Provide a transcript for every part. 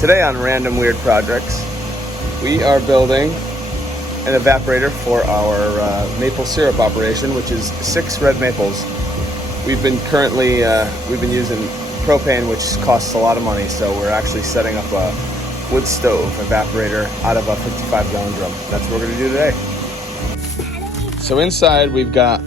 Today on Random Weird Projects, we are building an evaporator for our maple syrup operation, which is 6 red maples. We've been using propane, which costs a lot of money, so we're actually setting up a wood stove evaporator out of a 55-gallon drum. That's what we're going to do today. So inside we've got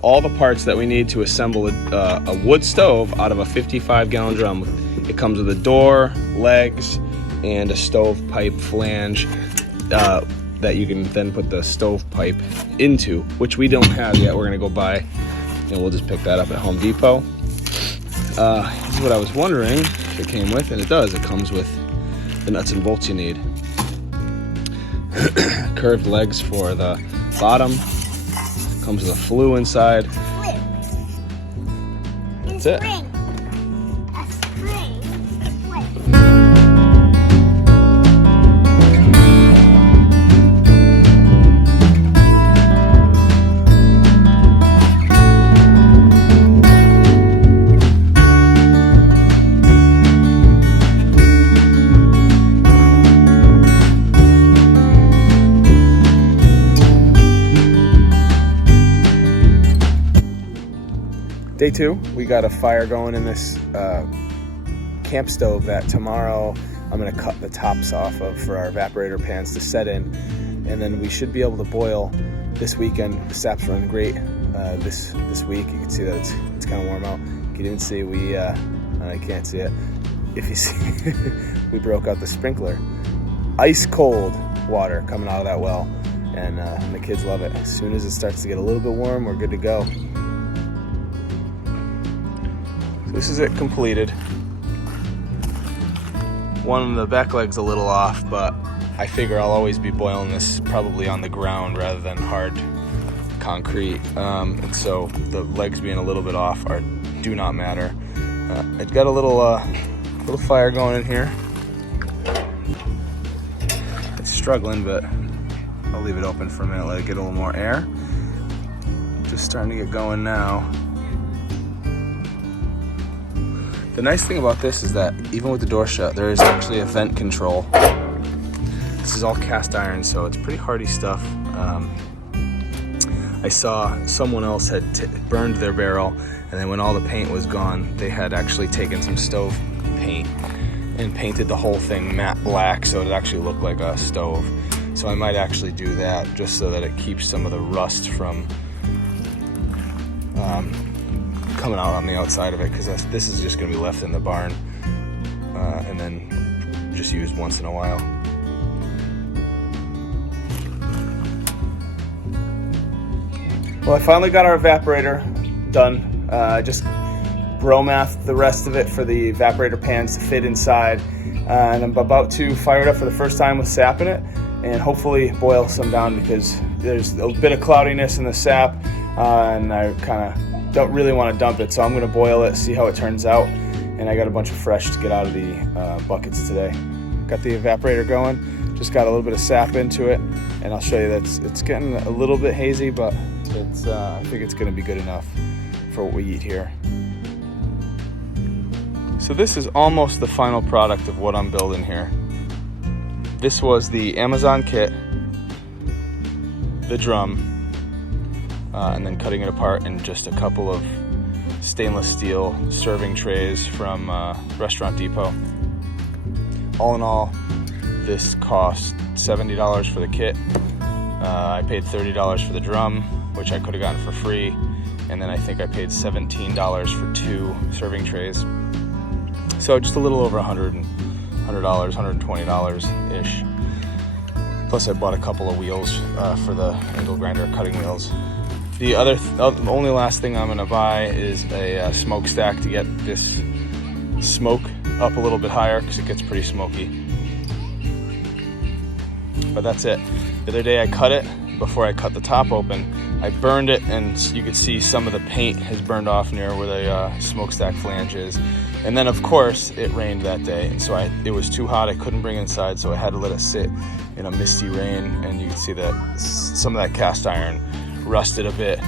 all the parts that we need to assemble a wood stove out of a 55-gallon drum. It comes with a door, legs, and a stovepipe flange that you can then put the stovepipe into, which we don't have yet. We're gonna go buy, and we'll just pick that up at Home Depot. This is what I was wondering if it came with, and it does. It comes with the nuts and bolts you need. Curved legs for the bottom. Comes with a flue inside. That's it. Day 2, we got a fire going in this camp stove that tomorrow I'm going to cut the tops off of for our evaporator pans to set in, and then we should be able to boil this weekend. The sap's running great this week. You can see that it's kind of warm out. You can even see I can't see it. If you see, we broke out the sprinkler. Ice cold water coming out of that well, and the kids love it. As soon as it starts to get a little bit warm, we're good to go. This is it completed. One of the back legs a little off, but I figure I'll always be boiling this probably on the ground rather than hard concrete. And so the legs being a little bit off do not matter. It's got a little fire going in here. It's struggling, but I'll leave it open for a minute, let it get a little more air. Just starting to get going now. The nice thing about this is that even with the door shut, there is actually a vent control. This is all cast iron, so it's pretty hardy stuff. I saw someone else had burned their barrel, and then when all the paint was gone, they had actually taken some stove paint and painted the whole thing matte black so it actually looked like a stove. So I might actually do that just so that it keeps some of the rust from coming out on the outside of it, because this is just going to be left in the barn and then just used once in a while. Well, I finally got our evaporator done. Just bromathed the rest of it for the evaporator pans to fit inside, and I'm about to fire it up for the first time with sap in it and hopefully boil some down, because there's a bit of cloudiness in the sap and I kind of don't really want to dump it, so I'm going to boil it, see how it turns out. And I got a bunch of fresh to get out of the buckets today. Got the evaporator going, just got a little bit of sap into it, and I'll show you that it's getting a little bit hazy, but I think it's going to be good enough for what we eat here. So this is almost the final product of what I'm building here. This was the Amazon kit, the drum, and then cutting it apart in just a couple of stainless steel serving trays from Restaurant Depot. All in all, this cost $70 for the kit. I paid $30 for the drum, which I could have gotten for free, and then I think I paid $17 for 2 serving trays. So just a little over $100, $120-ish. Plus I bought a couple of wheels for the angle grinder cutting wheels. The only last thing I'm going to buy is a smokestack to get this smoke up a little bit higher, because it gets pretty smoky. But that's it. The other day I cut it, before I cut the top open, I burned it, and you could see some of the paint has burned off near where the smokestack flange is. And then of course it rained that day, and so it was too hot, I couldn't bring it inside, so I had to let it sit in a misty rain, and you can see that some of that cast iron rusted a bit.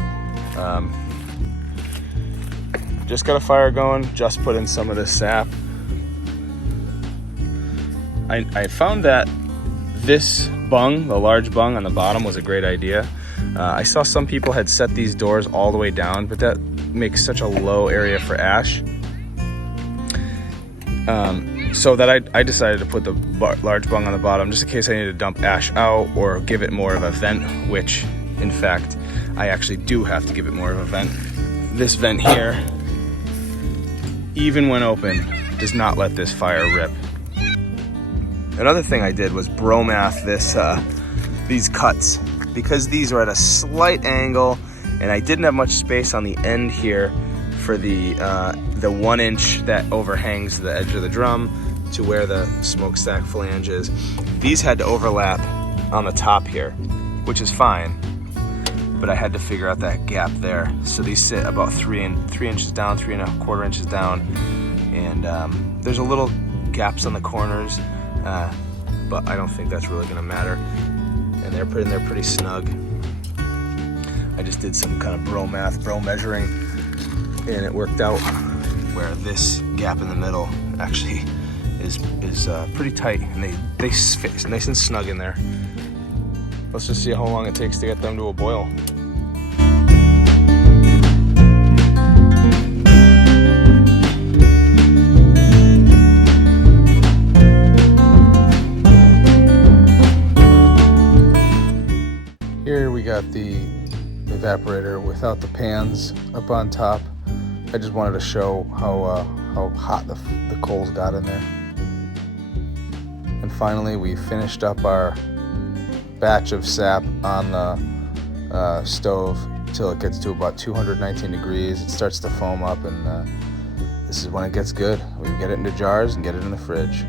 Just got a fire going, just put in some of this sap. I found that this bung, the large bung on the bottom, was a great idea. I saw some people had set these doors all the way down, but that makes such a low area for ash. So that I decided to put the large bung on the bottom just in case I needed to dump ash out or give it more of a vent, which in fact I actually do have to give it more of a vent. This vent here, even when open, does not let this fire rip. Another thing I did was bromath these cuts, because these are at a slight angle and I didn't have much space on the end here for the 1 inch that overhangs the edge of the drum to where the smokestack flange is. These had to overlap on the top here, which is fine, but I had to figure out that gap there. So these sit about 3 inches down, 3¼ inches down, and there's a little gaps on the corners, but I don't think that's really gonna matter. And they're put in there pretty snug. I just did some kind of bro measuring, and it worked out where this gap in the middle actually is pretty tight, and they fit nice and snug in there. Let's just see how long it takes to get them to a boil. Here we got the evaporator without the pans up on top. I just wanted to show how hot the coals got in there. And finally, we finished up our batch of sap on the stove until it gets to about 219 degrees. It starts to foam up, and this is when it gets good. We get it into jars and get it in the fridge.